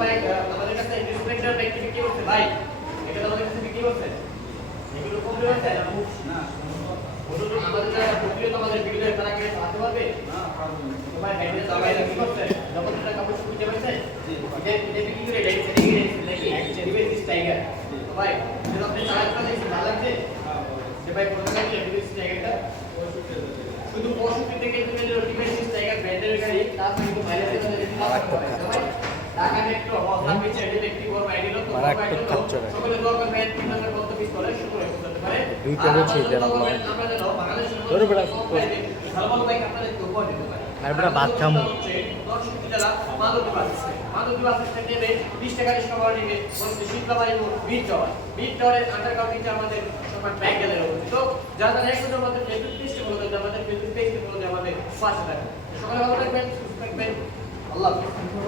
ভাই আমাদের কাছে রিসপেক্টার ব্যক্তি কি করছে ভাই? এটা আমাদের কাছে বিক্রি করছে। এগুলো কমপ্লিট হচ্ছে না। ওগুলো আমাদের যারা কমপ্লিট আমাদের ভিডিও তারা কি আসতে পারবে? না, পারবে না। তো ভাই হেডে সবাই কি করছে? যখন এটা কাপড় খুঁজে পাইছে? জি। এটা বিক্রি করে এটা সেটিং এর নাকি ডিভাইস টাইগার। তো ভাই যদি আপনি চার্জ করে দেখি ভালো লাগছে? হ্যাঁ, ভালো। যে ভাই কোন গাড়ি ডিভাইস টাইগারটা? 65 শুধু 65 থেকে তুমি যে ডিভাইস টাইগার ব্র্যান্ডের গাড়ি তার কিন্তু মাইলেজ এর মধ্যে ভাই টাকা একটু অবস্থা পিছে এটা একটু বড় আইডি লো সকলে দোয়া করবেন তিন নম্বর কত পিস করে শুরু হতে পারে দুইটা হচ্ছে দেন আল্লাহ ধরে বেটা সালমান ভাই আপনাদের তো উপহার দিতে পারে আর বেটা ভাত খামু দর্শক যারা মাদুদি বাস থেকে নেবে 20 টাকা ডিসকাউন্ট নেবে বলতে শীতলা বাড়ি বিট টাওয়ারের আন্ডারগ্রাউন্ড আমাদের সমান ব্যাংক গেলের তো যারা একজনের মধ্যে ফেসবুক পেজে বলে আমাদের ফেসবুক পেজে বলে আমাদের পাশে থাকবে সকালে ভালো থাকবেন সুস্থ থাকবেন আল্লাহ হাফেজ